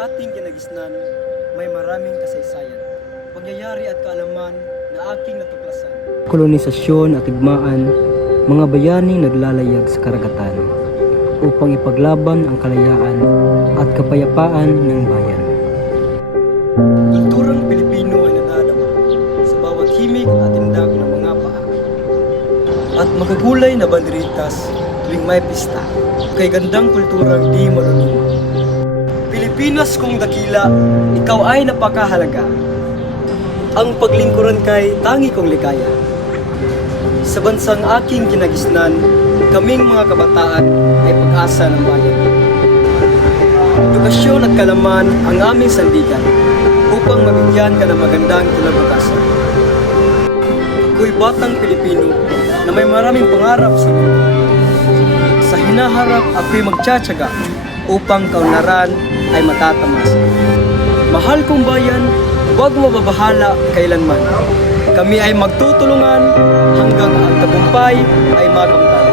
ating kinagisnan, may maraming kasaysayan, pangyayari at kaalaman na aking natuklasan. Kolonisasyon at igmaan, mga bayaning naglalayag sa karagatan upang ipaglaban ang kalayaan at kapayapaan ng bayan. Kulturang Pilipino ay nadadama sa bawat himig at tindag ng mga paa at magagulay na banderitas tuwing may pista, kay gandang kulturang di maluluma. Pilipinas kong dakila, ikaw ay napakahalaga. Ang paglingkuran kay tangi kong ligaya. Sa bansang aking kinagisnan, kaming mga kabataan ay pag-asa ng bayan. Edukasyon at kalaman ang aming sandigan upang mabigyan ka ng magandang kinabukasan. Ako'y batang Pilipino na may maraming pangarap sa mundo. Sa hinaharap ako'y magtsatsaga upang kaunlaran ay matatamasa. Mahal kong bayan, huwag mababahala kailanman. Kami ay magtutulungan hanggang ang tagumpay ay makamtan.